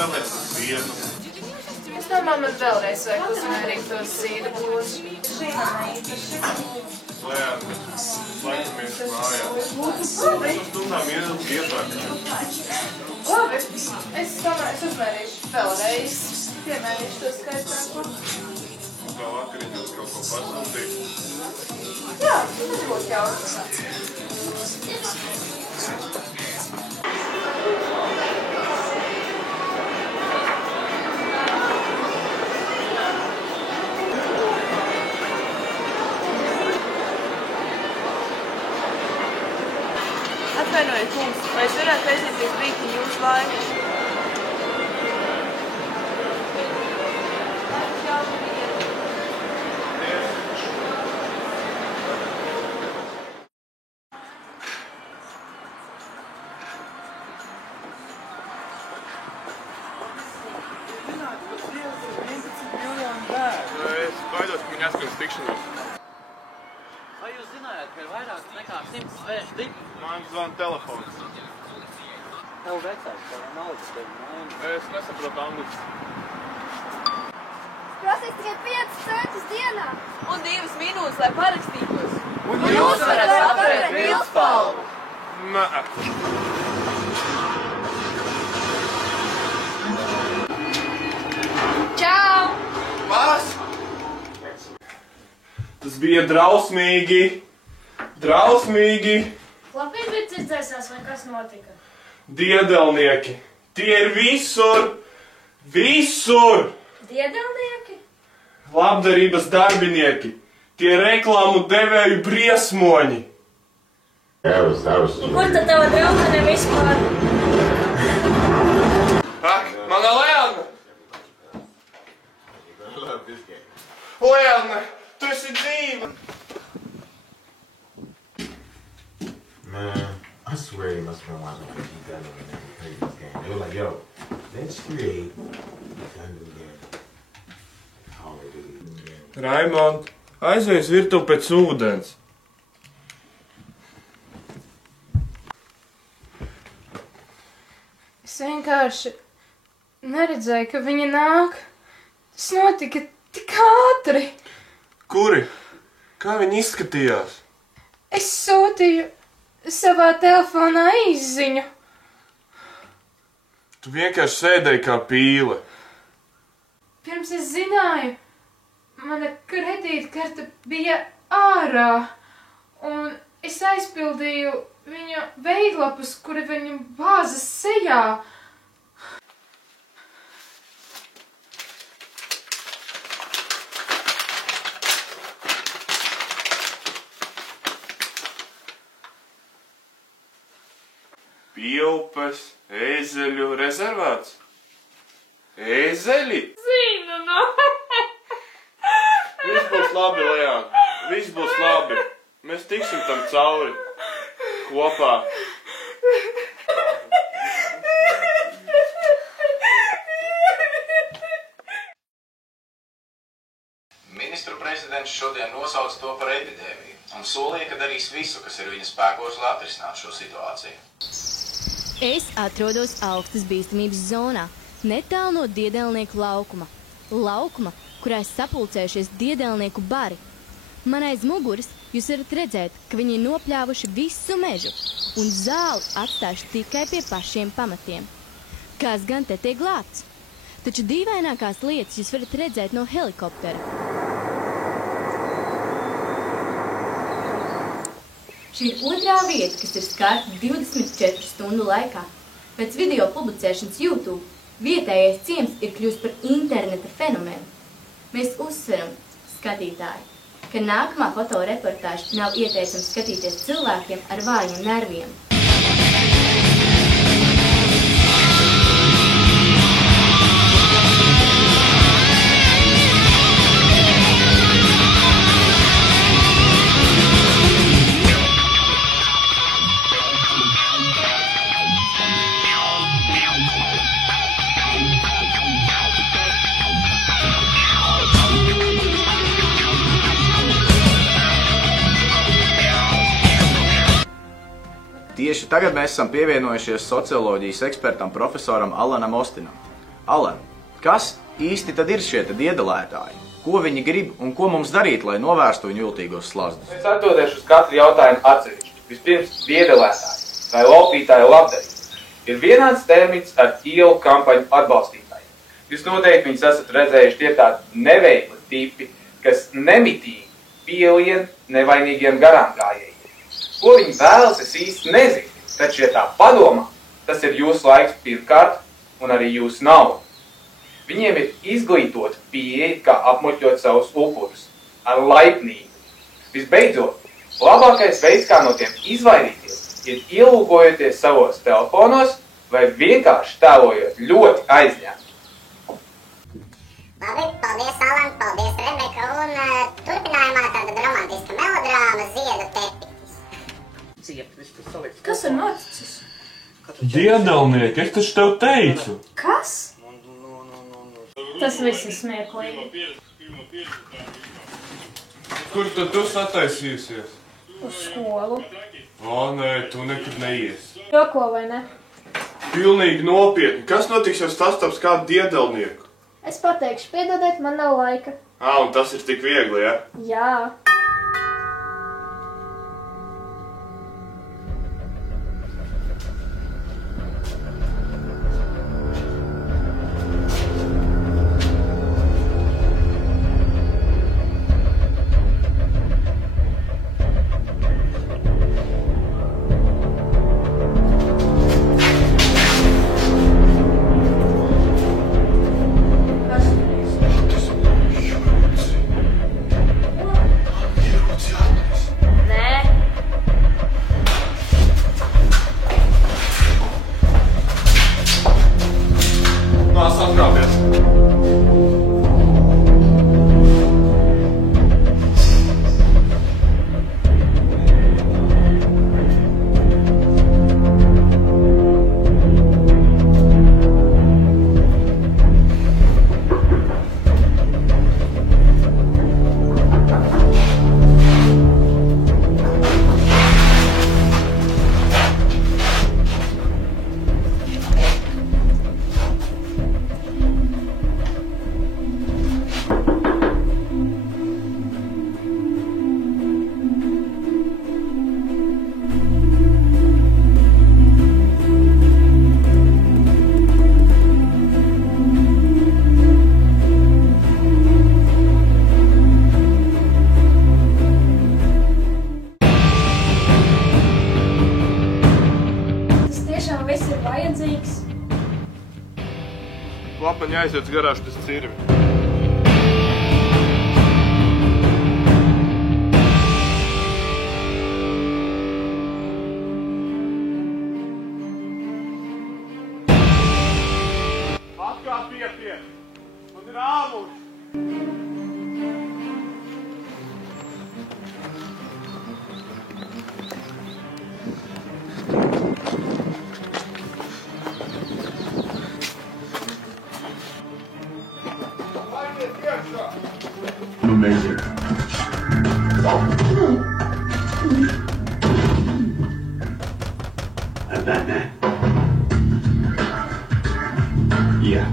vēlēs vienu. Es domāju, man vēlreiz vajag uzmērīt tos zīda būs. Lēni, laikamies mājās. Uz stundām ietrāk. Labi, es domāju, es uzmērīšu vēlreiz. Piemērīšu to skaitāko. Kā vakariņos kaut ko pasūtīt. Jā, tas būs jauks. Atvainojiet, kungs, vai es varētu aizieties brīdī jūsu laiku? Es baidos, ka viņi atskrien tikšanos. Vai jūs zinājāt, ka ir vairāk nekā 100 svešu tipi? Man zvana telefons. Tev vecāks, tev naudas, tev maini. Es nesaprotu angliski. Prasīs tikai 5 centus dienā. Un 2 minūtes, lai parakstītos. Un jūs varat atvērt pildspalvu. Nē. Čau! Kas? Tas bija drausmīgi. Drausmīgi. Labi, bet dzirdēsās, vai kas notika? Diedelnieki. Tie ir visur. Visur. Diedelnieki? Labdarības darbinieki. Tie reklāmu devēju briesmoņi. Un kur tad tava draugane vispār? Ak, mana Leana! Leana, tu esi dzīva! Man, I swear they must have been watching what he done when they played this game. They were like, yo, let's create a Gundam game. Call it Duty. Raimond, aizvies virtuvi pēc ūdens. Es vienkārši neredzēju, ka viņa nāk. Tas notika tik ātri. Kuri? Kā viņi izskatījās? Es sūtīju savā telefonā izziņu. Tu vienkārši sēdēji kā pīle. Pirms es zināju, mana kredītkarte bija ārā. Un es aizpildīju viņa veidlapus, kuri viņam bāzas sejā. Pielpes, ēzeļu rezervāts. Ēzeļi? Zinu, no. Viss būs labi, Leāna. Viss būs labi. Mēs tiksim tam cauri. Kopā. Ministru prezidents šodien nosauca to par epidēmiju un solīja, ka darīs visu, kas ir viņa spēkos, lai atrisinātu šo situāciju. Es atrodos augstas bīstamības zonā, netālu no Diedelnieku laukuma. Laukuma, kurā ir sapulcējušies Diedelnieku bari. Man aiz muguras jūs varat redzēt, ka viņi ir nopļāvuši visu mežu un zāli atstājuši tikai pie pašiem pamatiem. Kāds gan te tiek glābts? Taču dīvainākās lietas jūs varat redzēt no helikoptera. Šī ir otrā vieta, kas ir skarta 24 stundu laikā. Pēc video publicēšanas YouTube vietējais ciems ir kļūst par interneta fenomenu. Mēs uzsveram, skatītāji, ka nākamā fotoreportāža nav ieteicams skatīties cilvēkiem ar vājiem nerviem. Tieši tagad mēs esam pievienojušies socioloģijas ekspertam profesoram Alanam Ostinam. Alan, kas īsti tad ir šie iedelētāji? Ko viņi grib un ko mums darīt, lai novērstu viņu jūtīgos slazdus? Es atbildēšu uz katru jautājumu atsevišķi. Vispirms, iedelētāji vai laupītāji labdarīgi ir vienāds termins ar ielu kampaņu atbalstītāji. Jūs noteikti viņus esat redzējuši, tie tādi neveikli tipi, kas nemitīgi pielien nevainīgiem garām gājējiem. Ko viņi vēlas, es īsti nezinu, taču, ja tā padomā, tas ir jūsu laiks pirmkārt un arī jūsu nauda. Viņiem ir izglītot pieeja, kā apmuļķot savus upurus, ar laipnību. Visbeidzot, labākais veids, kā no tiem izvairīties, ir ielūkojoties savos telefonos vai vienkārši tēlojot ļoti aizņemti. Labi, paldies, Alan, paldies, Rebeka, un turpinājumā tāda romantiska melodrāma Ziedu tepiķis. Kas ir noticis? Diedelnieki, es taču tev teicu! Kas? Tas viss ir smieklīgi. Kur tad tu sataisīsies? Uz skolu. O, nē, tu nekad neies. Joko vai ne? Pilnīgi nopietni. Kas notiks, ja sastaps kādu diedelnieku? Es pateikšu, piedodiet, man nav laika. Un tas ir tik viegli, ja? Jā. Lapaņa aiziet uz garāžu pēc cirvi. Atkal piepiet! Man ir āmuši! Amazing. I'm Batman. Yeah.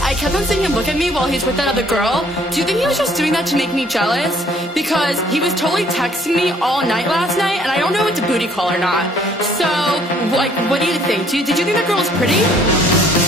I kept on seeing him look at me while he's with that other girl. Do you think he was just doing that to make me jealous? Because he was totally texting me all night last night, and I don't know if it's a booty call or not. So, like, what do you think? Did you think that girl was pretty?